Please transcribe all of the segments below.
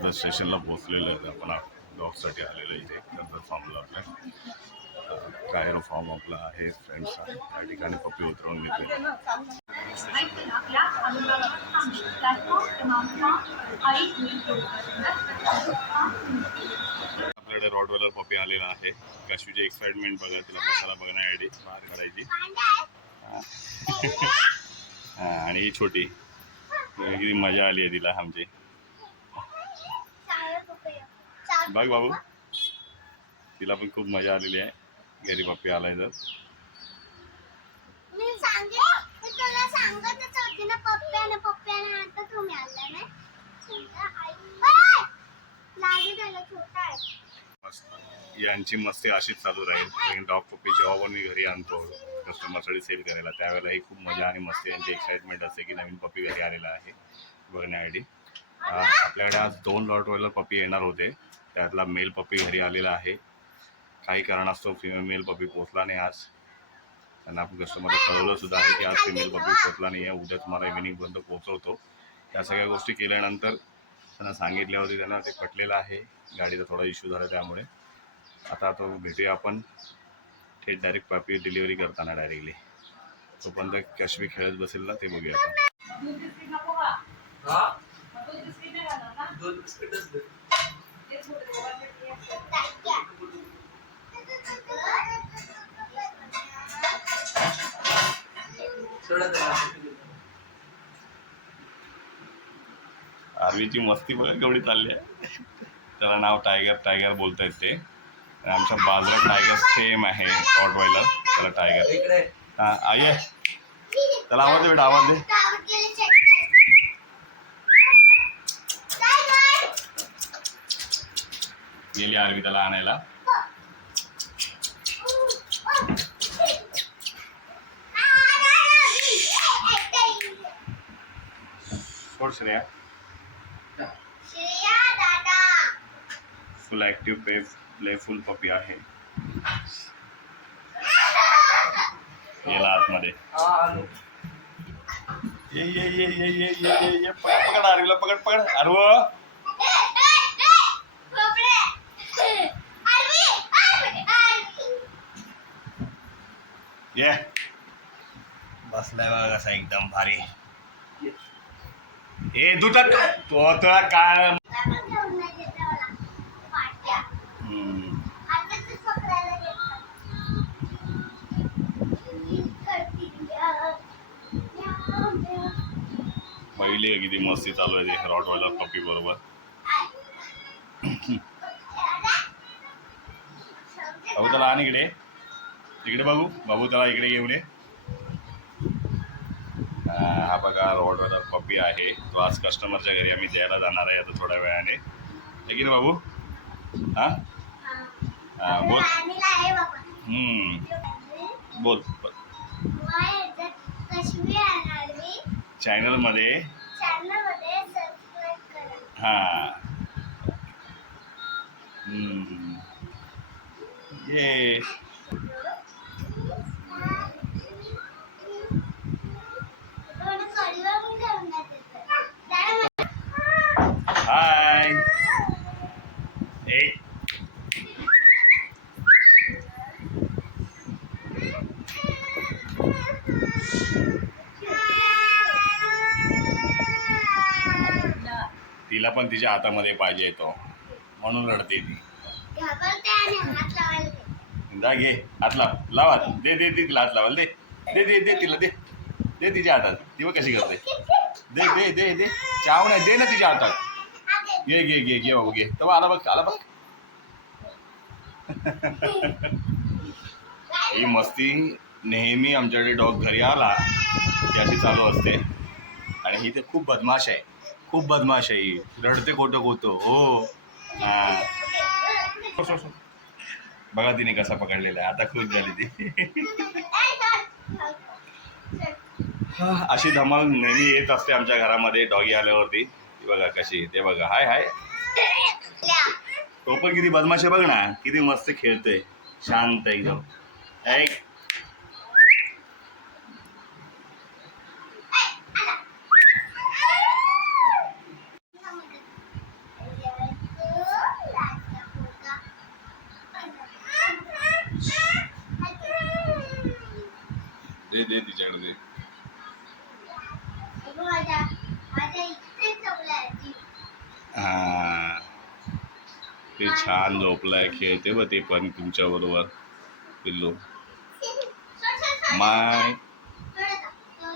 कर्जत स्टेशनला पोहोचलेलं आहे आपण जॉबसाठी आलेलं आहे. इथे कर्जत फॉर्मला आपल्या. कायर फॉर्म आपला आहे फ्रेंड्सचा त्या ठिकाणी पप्पी उतरवून घेतली. आपल्याकडे रॉडवेलर पप्पी आलेला आहे. कशवीची एक्साइटमेंट बघा तिला बसायला बघण्यासाठी बाहेर काढायची. आणि ही छोटी. किती मजा आली आहे तिला आमची. बघ बाबू तिला पण खूप मजा आलेली आहे. घरी पप्पी आलाय तर. यांची मस्ती अशीच चालू राहील. डॉग पप्पी जेव्हा पण मी घरी आणतो कस्टमरसाठी सेल करायला त्यावेळेलाही खूप मजा आणि मस्ती यांची एक्साइटमेंट असते की नवीन पप्पी घरी आलेला आहे. बघण्यासाठी आपल्याकडे आज दोन लॉट वेळेला पप्पी येणार होते. त्यातला मेल पप्पी घरी आलेला आहे. काही कारणास्तव फिमेल मेल पप्पी पोचला नाही आज. त्यांना आपण कस्टमरला कळवलं सुद्धा आहे की आज फिमेल पप्पी पोचला नाही आहे उद्या तुम्हाला इव्हिनिंगपर्यंत पोहोचवतो. या सगळ्या गोष्टी केल्यानंतर त्यांना सांगितल्यावरती त्यांना ते पटलेलं आहे. गाडीचा थोडा इश्यू झाला त्यामुळे. आता तो भेटूया आपण. थेट डायरेक्ट पापी डिलिव्हरी करताना डायरेक्टली तोपर्यंत कशमी खेळत बसेल ना ते बघूया आपण. आर्मीची मस्ती बघा केवढी चालली आहे. त्याला नाव टायगर टायगर बोलतायत ते. आमच्या बाजारात टायगर सेम आहे रॉटवायलर त्याला टायगर. हां आई त्याला आवाज दे बेटा आवाज दे गावात गेले check कर. काय गं? गेली आर्मी त्याला आणायला सोड श्रेया श्रेया दादा फुल ॲक्टिव्ह पे प्लेफुल पपी आहे. गेला आतमध्ये हा आलो ये ये ये ये ये ये ये ये पकड पकड आर्मीला पकड पकड. अरव ये बसलाय बघा कसा एकदम भारी. ए दुटक तो तुला काय. पहिली किती मस्ती चालू आहे ते रॉटवायलर पप्पी बरोबर. बाबू त्याला आण इकडे. इकडे बघू. बाबू त्याला इकडे घेऊन ये. हा बघा रॉटवायलर पप्पी आहे. तो आज कस्टमरच्या घरी आम्ही द्यायला जाणार आहे आता थोड्या वेळाने. ठीक आहे बाबू? हा? हा. बोल. हम्म. बोल. चॅनलमध्ये हा. हम्म. ये तिला पण तिच्या हातामध्ये पाहिजे तो. म्हणून रडते ती. दा घे हात लाव. लावा. दे दे दे तिला हात लावाल दे. दे दे दे तिला दे. दे तिच्या हातात. ती बघ कशी करते. दे दे दे दे. चाव नाही दे ना तिच्या हातात. घे घे घे घे बाबू घे. तेव्हा आला बघ आला बघ. ही मस्ती नेहमी आमच्याकडे डॉग घरी आला की अशी चालू असते. आणि ही ते खूप बदमाश आहे. खूप बदमाश आहे रडते खोटं खोटं हो. बघा तिने कसा पकडलेला आहे. आता खुश झाली ती. अशी धमाल नेहमी येत असते आमच्या घरामध्ये. डॉगी आल्यावरती. ती बघा कशी ते बघा. हाय हाय. टोपल किती बदमाश आहे बघ ना. किती मस्त खेळतोय. शांत एकदम. दे दे तिच्याकडे दे. हा. ते छान झोपलाय खेळते ब ते पण तुमच्या बरोबर. पिल्लू. My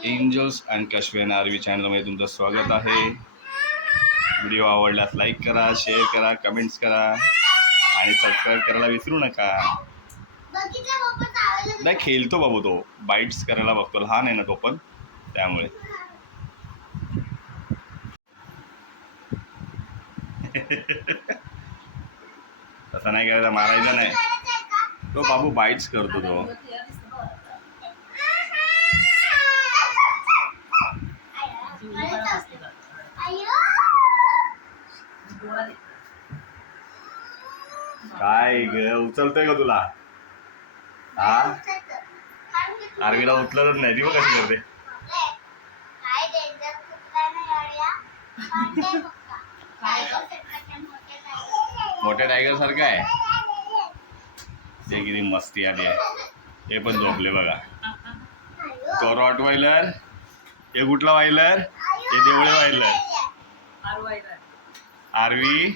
angels and Kashmir Aarvi चॅनलमध्ये तुमचं स्वागत आहे. व्हिडिओ आवडल्यास लाईक करा शेअर करा कमेंट्स करा आणि सबस्क्राईब करायला विसरू नका. नाही खेळतो बाबू तो. बाईट्स करायला बघतो. लहान आहे ना तो पण. त्यामुळे. तसा नाही करायचा. मारायचं नाही. तो बाबू बाईट्स करतो तो. काय ग? उचलतोय का तुला? हा? आर्वीला उचलतच नाही. दिवस बघ कशी करते? मोठ्या टायगर सारखं आहे. ते किती मस्ती आली आहे. हे पण झोपले बघा. तो रॉट वायलर हे कुठला वायलर हे देवळे वायलर आरवी.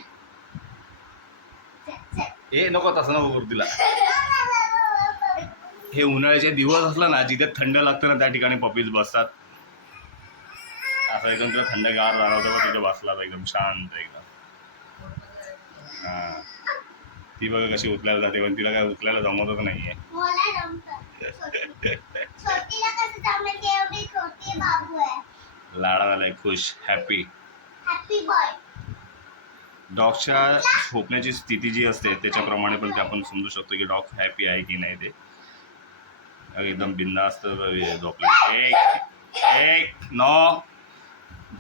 हे नको तसं नको करू तिला. हे उन्हाळ्याचे दिवस असला ना जिथे थंड लागतं ना त्या ठिकाणी पपीज बसतात. असं एकदम तुला थंडगार जाणवतं बघ तिथे बसला एकदम शांत एकदम. हा. ती बघा कशी उचलायला जाते पण तिला काय उचलायला जमतच बाबू आहे. लाडा झालाय खुश हॅपी डॉगच्या झोपण्याची स्थिती जी असते त्याच्याप्रमाणे पण ते आपण समजू शकतो की डॉग हॅपी आहे की नाही ते. एकदम बिंदास्त झोपले एक एक नो.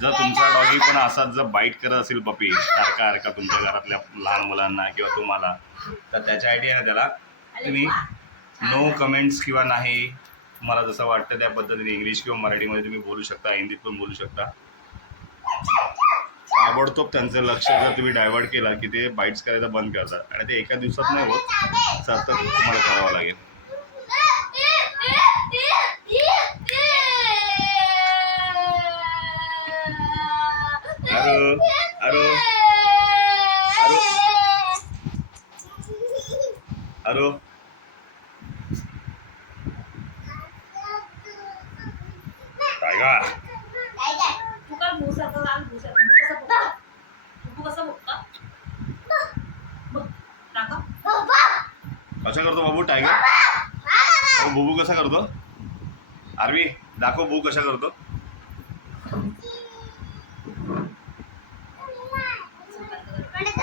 जर तुमचा डॉगी पण असाच जर बाईट करत असेल पपी सारखा सारखा तुमच्या घरातल्या लहान मुलांना किंवा तुम्हाला तर त्याच्या आयडिया ना त्याला. तुम्ही नो कमेंट्स किंवा नाही तुम्हाला जसं वाटतं त्या पद्धतीने इंग्लिश किंवा मराठीमध्ये तुम्ही बोलू शकता हिंदीत पण बोलू शकता. ताबडतोब त्यांचं लक्ष जर तुम्ही डायव्हर्ट केला की ते बाईट्स करायला बंद करतात. आणि ते एका दिवसात नाही होत सतत तुम्हाला करावं लागेल. अरो अरो अरो अरो टायगर कसा करतो बाबू? टायगर बाबू कसा करतो? आरवी दाखव बू कसा करतो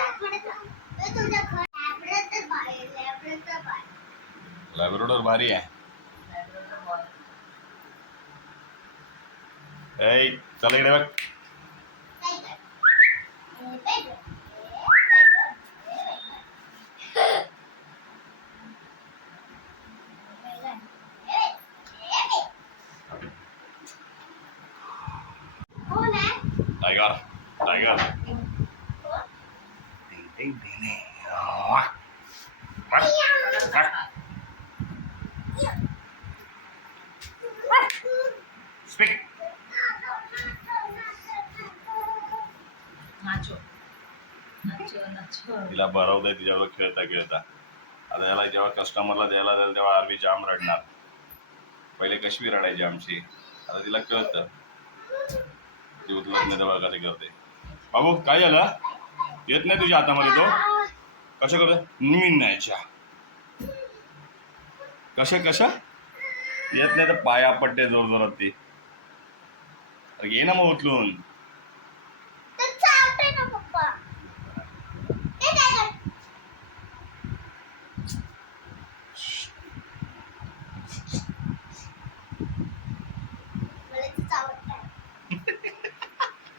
तुझ्या घर लॅबरेटरी बाहेर लॅबरेटरी बाहेर लॅब्रोडोर भारी आहे ऐ चला इकडे बघ काय कर काय कर कोण आहे टायगर टायगर टिंग, टिंग, टिंग, टिंग. आह. बघ, बघ. Speak. नाचो नाचो नाचो तिला बरवतंय तिच्याबरोबर खेळता खेळता. आता याला जेव्हा कस्टमरला द्यायला जाईल तेव्हा आरवी जाम रडणार. पहिले कशी रडायची आमची? आता तिला कळतं. ती उचलत नाही तेव्हा कधी करते. बाबू काय झालं? येत नाही तुझ्या हातामध्ये तो? कसं करतो मी नाही च्या कशा कशा? येत नाही तर पाया पडते जोर जोरात ती. अरे ये ना मग उचलून तर चावतोय ना पप्पा हे काय कर मला ते चावत नाही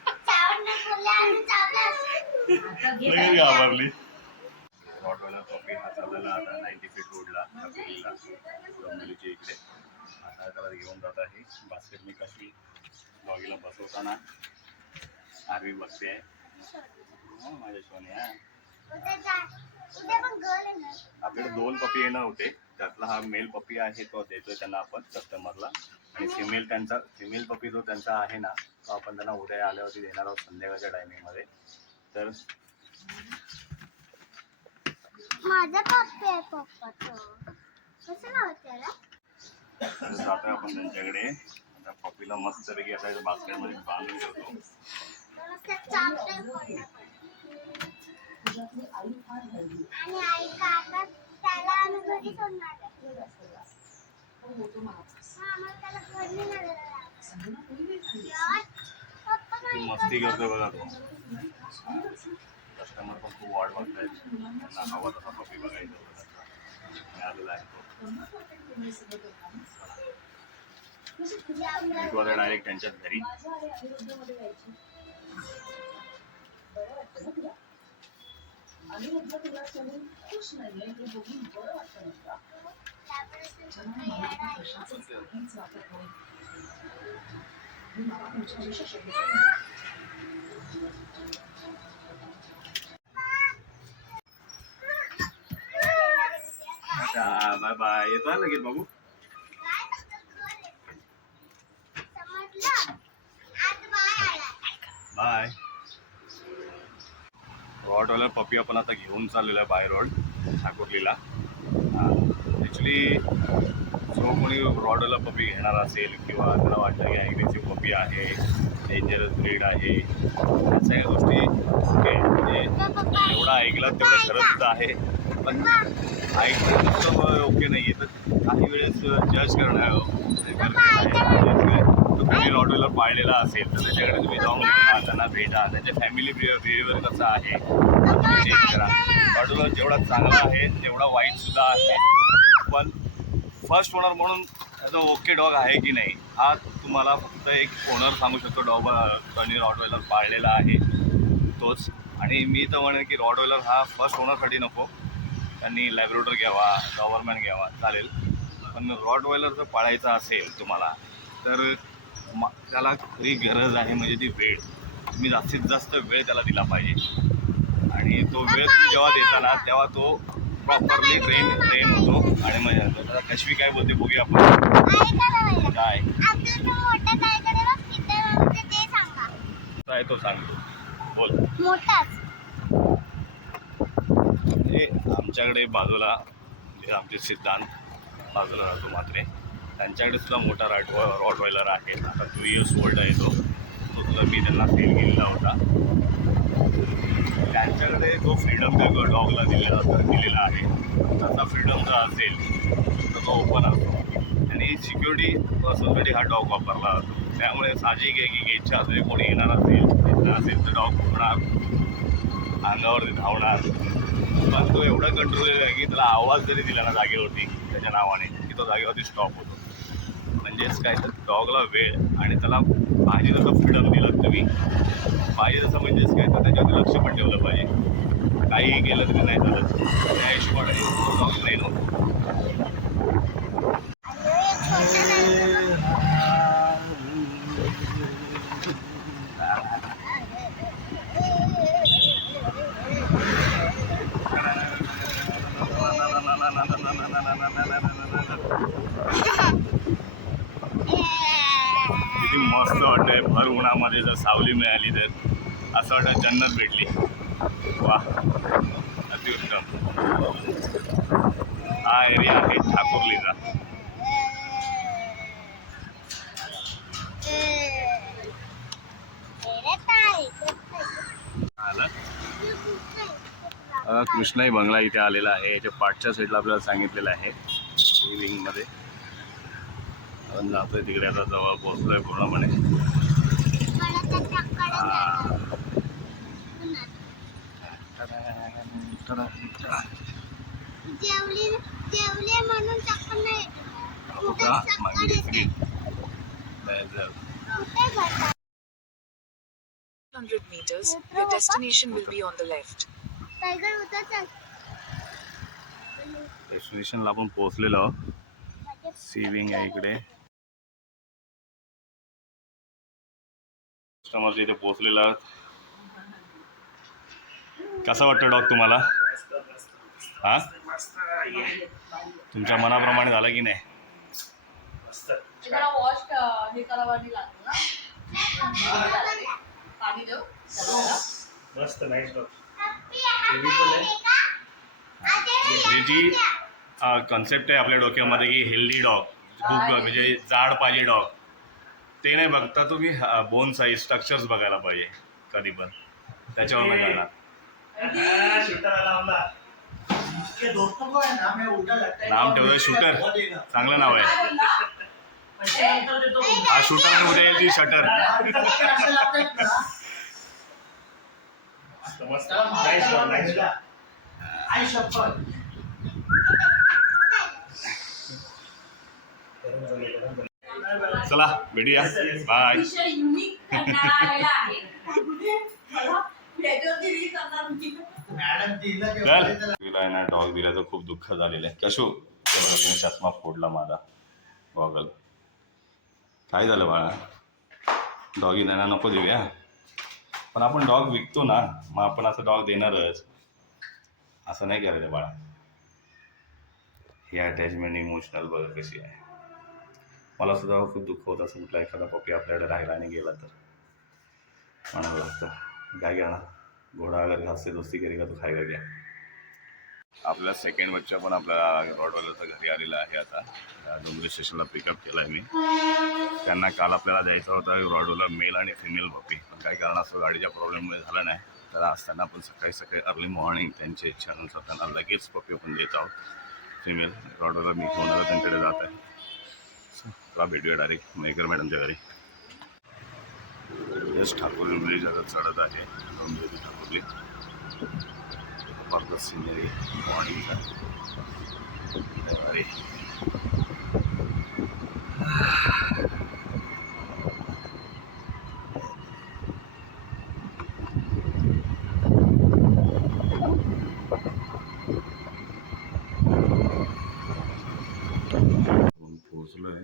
चावत नाही बोलले आणि चावलं आता घे लगेच. घाबरली रॉटवेलर पपी हा चाललेला आता नाईन्टी फीट रोडला नागपूरला डोंबिवलीच्या इकडे. आता त्याला घेऊन जात आहे. बास्केटनी कशी डॉगीला बसवताना. आरवी बघते. हो, माझ्या सोन्या आपल्याकडे दोन पपी येणार होते. त्यातला हा मेल पपी आहे तो देतोय त्यांना आपण कस्टमरला आणि फिमेल त्यांचा फिमेल पपी जो त्यांचा आहे ना तो आपण त्यांना उद्या आल्यावरती देणार आहोत संध्याकाळच्या टायमिंगमध्ये तर माझा पप्पी आहे पप्पाचं. कसं नाव आहे त्याला? जातोय आपण त्यांच्याकडे. आता पप्पीला मस्त पैकी आता बास्केटमध्ये बांधून ठेवतो. आणि आई काका त्याला आम्ही घरी सोडणार आहे. हा, आम्हाला त्याला घरी नाही नेलं जायचं. यार, पप्पा ती नाही मस्ती करतोय बघा तो कस्टमर पण खूप वाट बघतायत त्यांना हवा तसा पप्पी बघायचा होता त्यांचा. मिळालेला आहे तो मी तो आता डायरेक्ट त्यांच्याच घरी बाय बाय येतो आहे लगेच बघू समजलं आज बाय बाबू? बाय रॉडवाला पपी आपण आता घेऊन चाललेला आहे बाय रॉड ठाकुर्लीला. ॲक्च्युली जो कोणी रॉडवाला पप्पी घेणार असेल किंवा त्याला वाटतं की ॲग्रेसिव्ह पप्पी आहे डेंजरस ब्रीड आहे या सगळ्या गोष्टी ओके म्हणजे एवढा ऐकला तेवढं खरंच आहे. पण ऐकणं ओके नाही आहे तर काही वेळेस जज करणं तो कोणी रॉडवेलर पाळलेला असेल तर त्याच्याकडे तुम्ही जाऊन त्यांना भेटा. त्याच्या फॅमिली बिहेवियर कसं आहे चेक करा. रॉडवेलर जेवढा चांगला आहे तेवढा वाईट सुद्धा आहे. पण फर्स्ट ओनर म्हणून त्याचा ओके डॉग आहे की नाही हा तुम्हाला फक्त एक ओनर सांगू शकतो डॉग त्यांनी रॉडवेलर पाळलेला आहे तोच. आणि मी तर म्हणेन की रॉडवेलर हा फर्स्ट ओनरसाठी नको. त्यांनी लॅब्रोडर घ्यावा गव्हर्नमेंट घ्यावा चालेल. पण रॉडवेलर जर पाळायचा असेल तुम्हाला तर मा त्याला खरी गरज आहे म्हणजे ती वेळ. तुम्ही जास्तीत जास्त वेळ त्याला दिला पाहिजे. आणि तो वेळ तुम्ही जेव्हा देता ना. तेव्हा तो प्रॉपरली ट्रेन ट्रेन होतो. आणि मग आता कशवी काय बोलते बघूया आपण. काय काय ते सांगतो. बोल. हे आमच्याकडे बाजूला आमचे सिद्धांत बाजूला राहतो मात्रे. त्यांच्याकडे सुद्धा मोठा राट रॉट व्हायलर आहे. आता टू इयर्स ओल्ड आहे तो. तो सुद्धा मी त्यांना सेल केलेला होता. त्यांच्याकडे जो फ्रीडम त्या डॉगला दिलेला दिलेला आहे त्याचा फ्रीडम जर असेल तर तो ओपन असतो. आणि सिक्युरिटी पर्सनसाठी हा डॉग वापरला जातो. त्यामुळे साहजिक आहे की इच्छा असेल कोणी येणार असेल असेल तर डॉग होणार अंगावरती धावणार. पण तो एवढा कंट्रोल आहे की त्याला आवाज जरी दिला ना जागेवरती त्याच्या नावाने की तो जागेवरती स्टॉप होतो. म्हणजेच काय तर डॉगला वेळ आणि त्याला पाहिजे तसं फ्रीडम दिलं तुम्ही पाहिजे तसं म्हणजेच काय तर त्याच्यावर लक्ष पण ठेवलं पाहिजे. काहीही केलं तरी नाही झालं त्या हिशोबाने डॉग नाही होतो अरे छोटा नाही किती मस्त वाटतंय जर सावली मिळाली तर असं वाटतं जन्नत भेटली. वा अतिउत्तम हा एरिया आहे ठाकुर्लीचा. कृष्णाई बंगला इथे आलेला आहे. याच्या पाठच्या साईडला आपल्याला सांगितलेलं आहे. विंगमध्ये आपण जातोय तिकडे आता जवळ पोहोचलोय पूर्णपणे. 100 meters, your destination will be on the left. destination होता चल डेस्टिनेशनला आपण पोहोचलेलो सी विंग आहे इकडे कस्टमर इथे पोहोचलेला आहात. कसा वाटतं डॉग तुम्हाला? हा? तुमच्या मनाप्रमाणे झालं की नाही? ही जी कन्सेप्ट आहे आपल्या डोक्यामध्ये की हेल्दी डॉग खूप म्हणजे जाड पाहिजे डॉग ते नाही बघता तुम्ही बोन साईज स्ट्रक्चर्स बघायला पाहिजे कधी पण. त्याच्यावर नाही जाणार. नाम ठेवलं शूटर. चांगलं नाव आहे? हा शूटर आणि उद्या येईल ती शटर. चला भेटूया. बाय तिला ना डॉग दिल्याचं खूप दुःख झालेलं आहे. कशू? चष्मा फोडला माझा. गॉगल काय झालं बाळा? डॉगी त्यांना नको देऊया. पण आपण डॉग विकतो ना मग आपण असं डॉग देणारच. असं नाही करायचं बाळा. ही अटॅचमेंट इमोशनल बघ कशी आहे. मला सुद्धा खूप दुःख होत असं कुठला एखादा पप्पी आपल्याकडे राहिला आणि गेला तर. म्हणावं लागतं काय घ्या घोडा अगर घास से दोस्ती करेगा तो खाएगा घ्या. आपला सेकंड बच्चा पण आपल्या रॉडवाल्याचा घरी आलेला आहे आता. डोंगरी स्टेशनला पिकअप केला आहे मी. त्यांना काल आपल्याला द्यायचा होता रॉडोला मेल आणि फिमेल पप्पी पण काही कारणास्तव गाडीच्या प्रॉब्लेममुळे झालं नाही. तर आज त्यांना आपण सकाळी सकाळी अर्ली मॉर्निंग त्यांच्या इच्छानुसार त्यांना लगेच पप्पी आपण देत आहोत. फिमेल रॉडोला मी घेऊन त्यांच्याकडे जात आहे. चला भेटूया डायरेक्ट मयेकर मॅडमच्या घरी. यश ठाकूर म्हणजे ब्रिज आता चढत आहे. डोंबिवली ठाकूरली. परत सिनेरी मॉर्निंग अरे.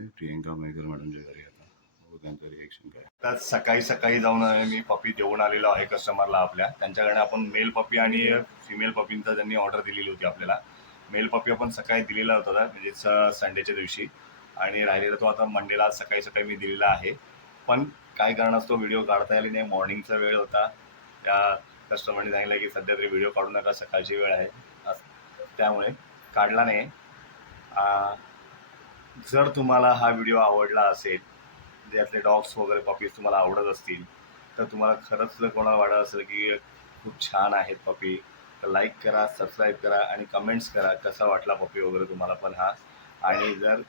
आहे प्रियंका मेकर मॅडमच्या घरी आता बघू हो, त्यांचं रिएक्शन काय? आता सकाळी सकाळी जाऊन मी पपी देऊन आलेलो आहे कस्टमरला आपल्या. त्यांच्याकडे आपण मेल पपी आणि फिमेल पपींचा त्यांनी ऑर्डर दिलेली होती आपल्याला. मेल पपी आपण सकाळी दिलेला होता म्हणजे स- संडेच्या दिवशी. आणि राहिलेला तो आता मंडेला आज सकाळी सकाळी मी दिलेला आहे. पण काय कारणास्तव व्हिडिओ काढता आले नाही मॉर्निंगचा वेळ होता. त्या कस्टमरने सांगितलं की सध्या तरी व्हिडिओ काढू नका सकाळची वेळ आहे. असं- त्यामुळे काढला नाही. जर तुम्हाला हा व्हिडिओ आवडला असेल ज्यातले डॉग्स वगैरे पपीज तुम्हाला आवडत असतील तर तुम्हाला खरंच जर कोणाला वाटत असेल की खूप छान आहेत पपी तर लाईक करा सबस्क्राईब करा आणि कमेंट्स करा कसा वाटला पपी वगैरे तुम्हाला पण हा. आणि जर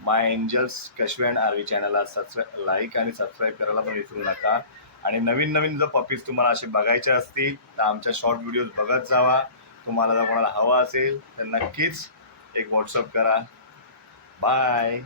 my angels Kashve and Aarvi चॅनलला सबस्क्राईब लाईक आणि सबस्क्राईब करायला पण विसरू नका. आणि नवीन नवीन जर पपीज तुम्हाला असे बघायचे असतील तर आमच्या शॉर्ट व्हिडिओज बघत जावा. तुम्हाला जर कोणाला हवा असेल तर नक्कीच एक व्हॉट्सअप करा. बाय